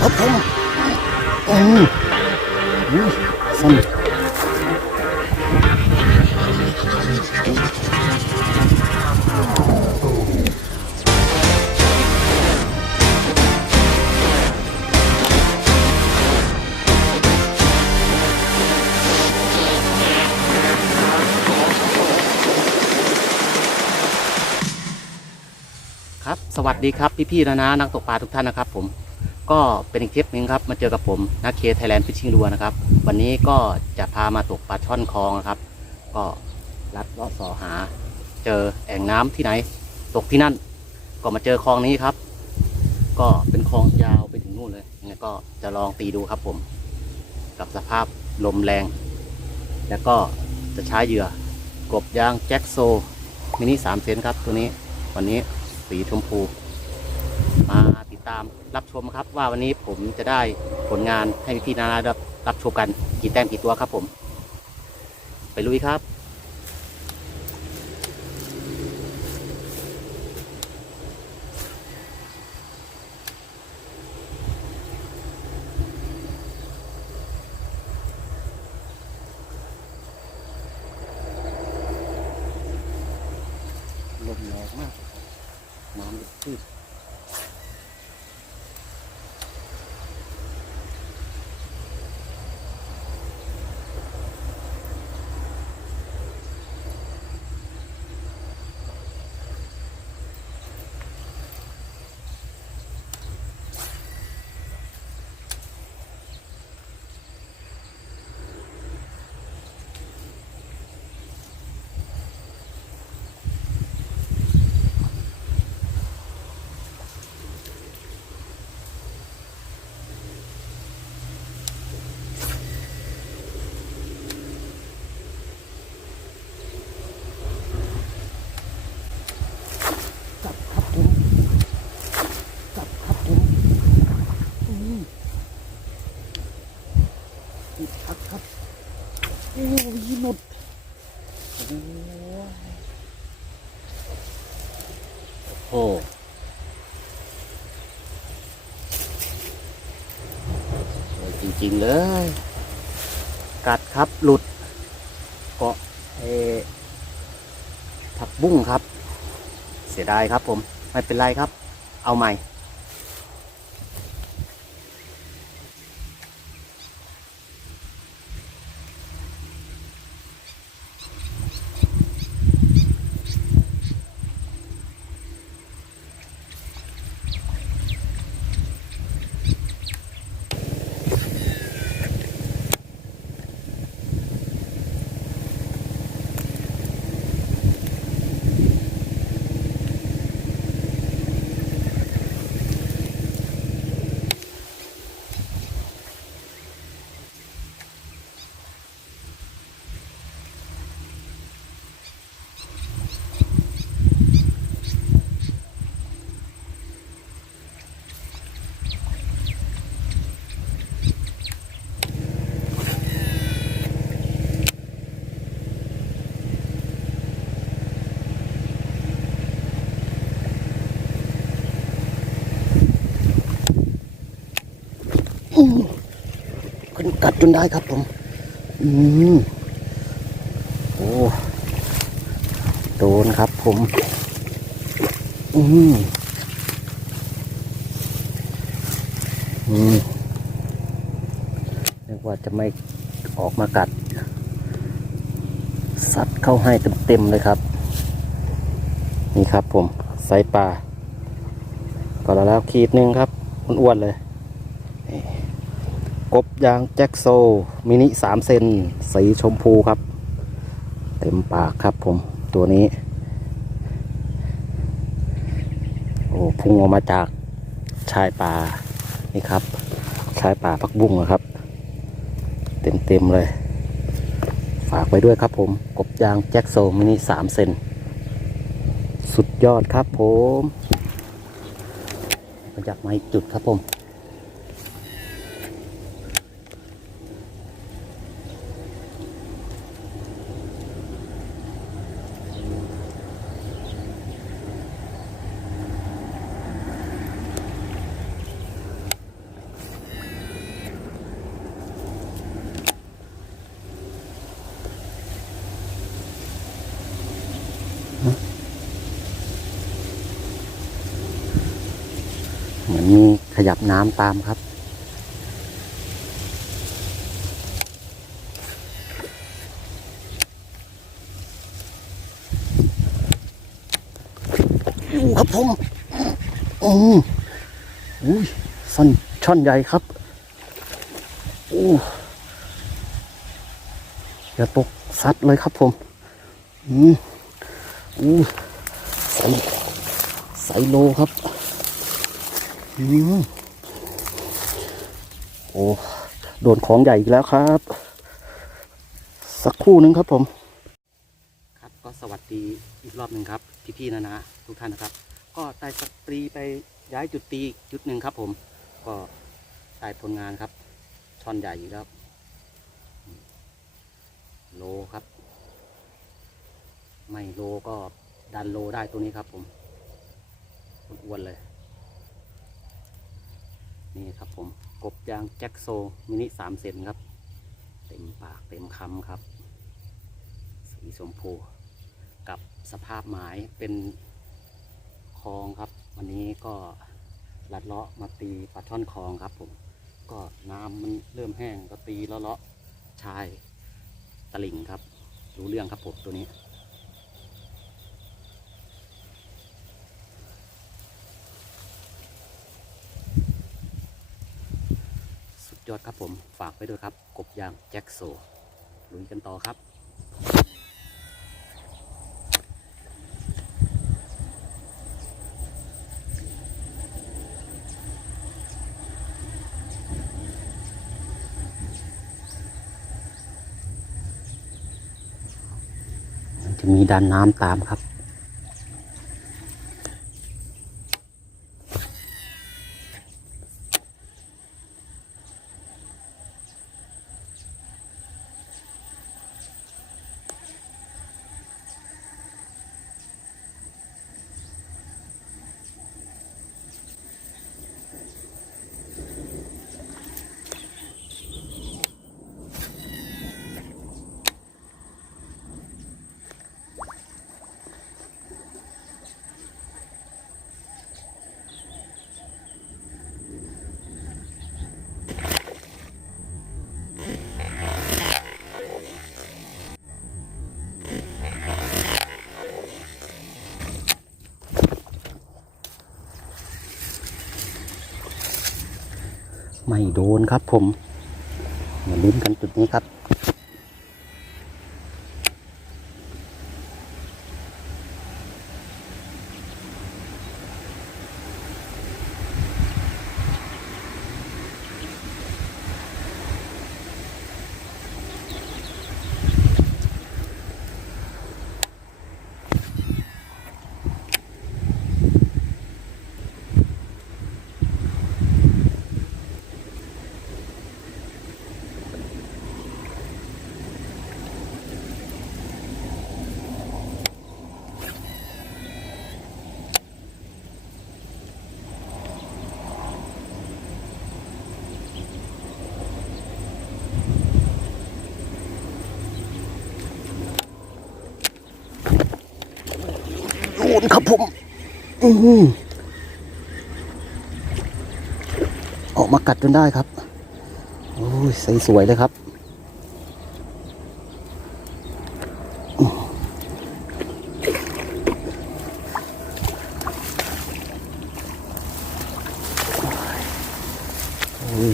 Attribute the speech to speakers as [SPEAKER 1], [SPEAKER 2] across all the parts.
[SPEAKER 1] ครับผมอื วัสดีครับ พี่ๆนะนะนักตกปลาทุกท่านนะครับ ผมก็เป็นอีกทริปหนึ่งครับมาเจอกับผมนักเคไทยแลนด์ฟิชชิ่งรัวนะครับ วันนี้ก็จะพามาตกปลาช่อนคลองนะครับ ก็ลัดเลาะสอหา เจอแอ่งน้ำที่ไหน ตกที่นั่น ก็มาเจอคลองนี้ครับ ก็เป็นคลองยาวไปถึงนู่นเลยยังไงก็จะลองตีดูครับผม กับสภาพลมแรง แล้วก็จะใช้เหยื่อ กบยางแจ็คโซมินิสามเซนครับตัวนี้วันนี้ สีชมพู มาติดตามรับชมครับว่าวันนี้ผมจะได้ผลงานให้พี่นารารับชมกันกี่แต้มกี่ตัวครับผม ไปลุยครับ ลมแรงมาก น้ำพืช จับครับผมจับครับผมอืมติดครับครับโอ้ยหลุดโอ้ยโอ้โหจ ริงๆเลย กัดครับหลุด เกาะเอผักบุ้งครับ เสียดายครับผม ไม่เป็นไรครับ เอาใหม่ กัดจนได้ครับผม อืมโอ้โดนครับผม อืมอืมนึกว่าจะไม่ออกมากัด สัตว์เข้าให้เต็มๆเลยครับ นี่ครับผมไซปลาก็แล้วขีดหนึ่งครับอ้วนๆเลย บยางแจ็คโซมินิสามเซนสีชมพูครับ เต็มปากครับผมตัวนี้ โอ้พุ่งออกมาจากชายป่านี่ครับ ชายป่าพักบุ้งนะครับ เต็มเต็มเลย ฝากไว้ด้วยครับผมกบยางแจ็คโซมินิสามเซนสุดยอดครับผมมาจากมาอีกจุดครับผม นี้ขยับน้ำตามครับ อยู่ครับผมโอ้อุ้ยซ่อนช่อนใหญ่ครับโอ้อย่าตกซัดเลยครับผม อืมอู้ใส่ใส่โลครับ อืมโอ้ โดนของใหญ่อีกแล้วครับ สักครู่นึงครับผม ครับก็สวัสดีอีกรอบหนึ่งครับ พี่ๆนะนะทุกท่านนะครับ ก็ได้สตรีไปย้ายจุดตีจุดหนึ่งครับผม ก็ได้ผลงานครับ ช่อนใหญ่อีกแล้ว โลครับ ไม่โลก็ดันโลได้ตัวนี้ครับผมอ้วนๆเลย นี่ครับผมกบยางแจ็คโซมินิสามเซนครับ เต็มปากเต็มคำครับ สีชมพู กับสภาพหมายเป็นคลองครับ วันนี้ก็ลัดเลาะมาตีปลาช่อนคลองครับผมก็น้ำมันเริ่มแห้งก็ตีเลาะเลาะชายตลิ่งครับ รู้เรื่องครับผมตัวนี้ สุด ยอดครับผมฝากไว้ด้วยครับ กบยางแจ็คโซลุยกันต่อครับ จะมีดันน้ำตามครับ ไม่โดนครับผมมาลุ้นกันจุดนี้ครับ ผม อืออกมากัดจนได้ครับ โอ้ยสสวยเลยครับโอ้ย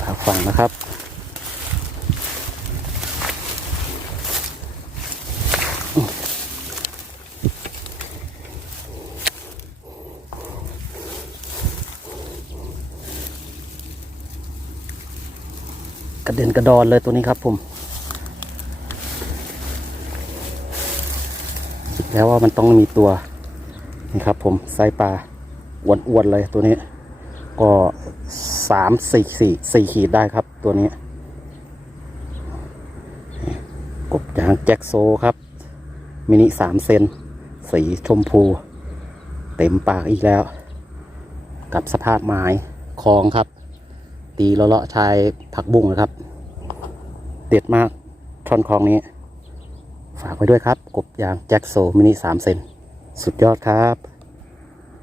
[SPEAKER 1] ปากฝั่งนะครับ ระเด็นกระดอนเลยตัวนี้ครับผมคิดแล้วว่ามันต้องมีตัวนี่ครับผมไซปลาอ้วนๆเลยตัวนี้ ก็สามสี่สี่สี่ขีดได้ครับตัวนี้ กบยางแจ็คโซครับ มินิสามเซนสีชมพู เต็มปากอีกแล้ว กับสภาพไม้คลองครับ ตีเลาะชายผักบุ้งนะครับ เด็ดมากช่อนคลองนี้ ฝากไว้ด้วยครับ กบยางแจ็คโซมินิสามเซน สุดยอดครับ